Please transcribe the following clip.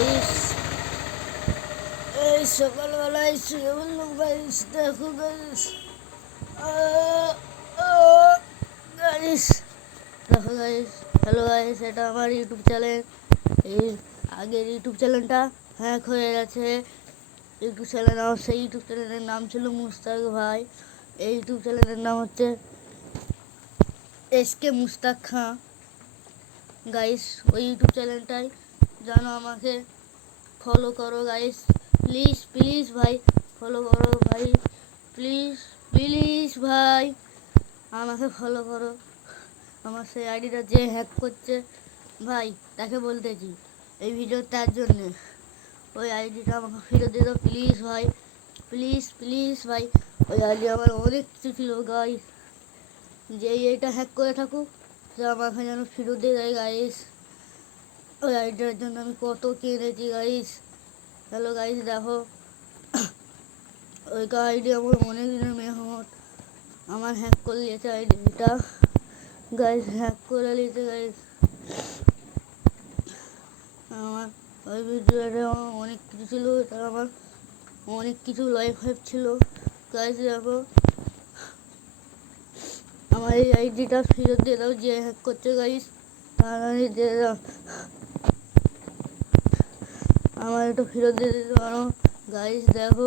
Guys, এই সকালবেলায় শুয়ে বললাম গাইস, দেখো গাইস, গাইস দেখো গাইস। হ্যালো গাইস, এটা আমার ইউটিউব চ্যানেল। এই আগের ইউটিউব চ্যানেলটা হ্যাক হয়ে গেছে। ইউটিউব চ্যানেল সেই ইউটিউব চ্যানেলের নাম ছিল মুস্তাক ভাই। এই ইউটিউব চ্যানেলের নাম হচ্ছে এসকে মুস্তাক খাঁ। গাইস, ওই ইউটিউব চ্যানেলটাই যেন আমাকে ফলো করো গাইস, প্লিজ প্লিজ ভাই, ফলো করো ভাই, প্লিজ প্লিজ ভাই, আমাকে ফলো করো। আমার সেই আইডিটা যে হ্যাক করছে ভাই, তাকে বলতেছি এই ভিডিও তার জন্যে, ওই আইডিটা আমাকে ফেরত দিয়ে দাও প্লিজ ভাই, প্লিজ প্লিজ ভাই। ওই আইডি আমার অনেক কিছু ছিল গাইস, যে এইটা হ্যাক করে থাকুক যে আমাকে যেন ফেরত দিয়ে দেয় গাইস। ওই আইডিটার জন্য আমি কত কিনেছি গাইস। হ্যালো গাইস, দেখো ওই আইডি আমার অনেক দিনের মেহনত, আমার হ্যাক করে নিয়েছে আইডিটা গাইস, হ্যাক করে নিয়েছে গাইস। আমার ওই ভিডিওটা আমার অনেক কিছু ছিল, তার আমার অনেক কিছু লাইফ ছিল গাইস। দেখো আমার এই আইডিটা ফেরত দিয়ে দাও, যে হ্যাক করছে গাইস তাড়াতাড়ি দিয়ে দাও, আমার একটু ফেরত দিয়ে দিতে পারো গাইস। দেখো